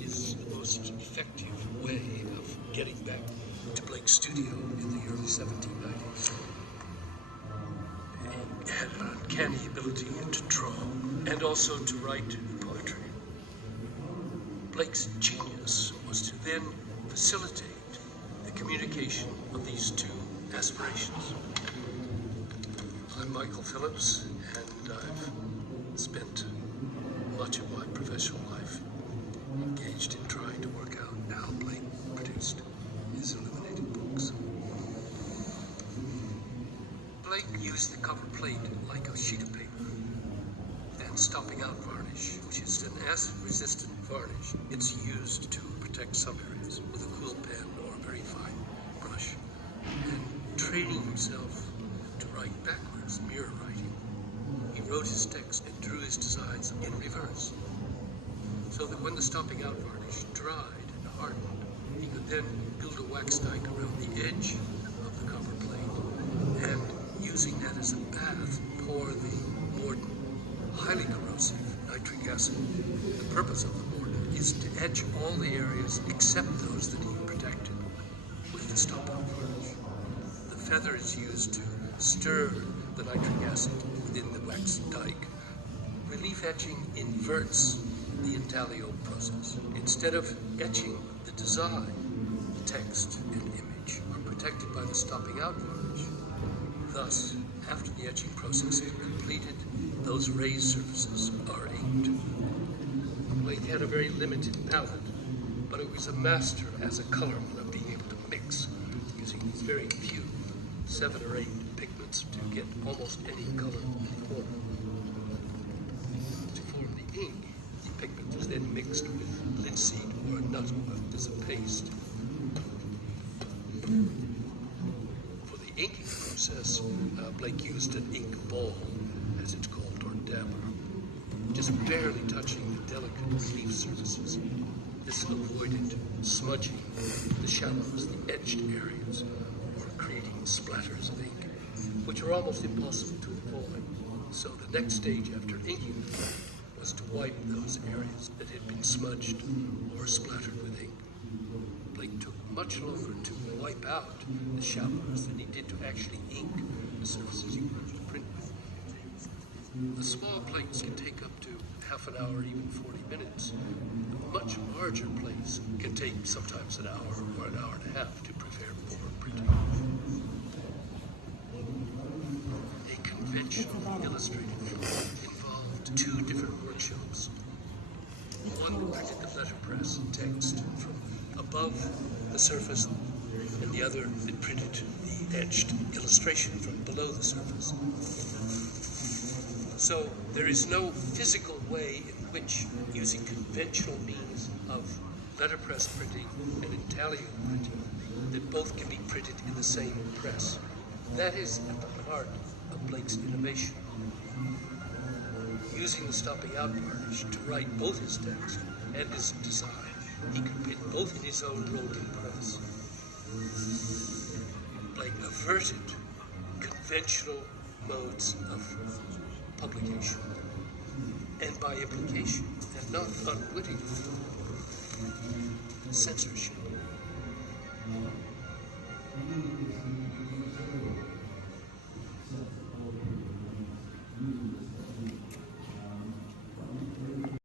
is the most effective way of getting back to Blake's studio in the early 1790s. He had an uncanny ability to draw and also to write poetry. Blake's genius was to then facilitate the communication of these two aspirations. I'm Michael Phillips, and I've spent much of my professional life engaged in trying to work out how Blake produced his illuminated books. Blake used the cover plate like a sheet of paper and stopping out varnish, which is an acid-resistant varnish. It's used to protect some areas with a quill pen or a very fine brush. And training himself to write backwards, mirror writing, he wrote his text and drew his designs in reverse, so that when the stopping out varnish dried and hardened, he could then build a wax dike around the edge of the copper plate, and using that as a bath, pour the mordant, highly corrosive nitric acid. The purpose of the mordant is to etch all the areas except those that he protected with the stop-out varnish. The feather is used to stir the nitric acid within the wax dike. Relief etching inverts the intaglio process. Instead of etching the design, the text and image are protected by the stopping out varnish. Thus, after the etching process is completed, those raised surfaces are inked. Blake had a very limited palette, but it was a master as a colorman of being able to mix using these very few 7 or 8 pigments to get almost any color form. To form the ink, the pigment is then mixed with linseed or nut as a paste. For the inking process, Blake used an ink ball, as it's called, or dabber, just barely touching the delicate relief surfaces. This avoided smudging the shallows, the edged areas, or creating splatters of ink, which are almost impossible to avoid. So the next stage after inking was to wipe those areas that had been smudged or splattered with ink. Blake took much longer to wipe out the shallows than he did to actually ink the surfaces he wanted to print with. The small plates can take up to half an hour, even 40 minutes. The much larger plates can take sometimes an hour or an hour and a half to prepare for printing. A conventional illustrated film involved 2 different workshops. One printed the letterpress and text from above the surface, and the other that printed the etched illustration from below the surface. So there is no physical way in which, using conventional means of letterpress printing and intaglio printing, that both can be printed in the same press. That is at the heart of Blake's innovation. Using the stopping out varnish to write both his text and his design, he could print both in his own rolling press. Blake averted conventional modes of publication, and by implication, and not unwittingly, censorship.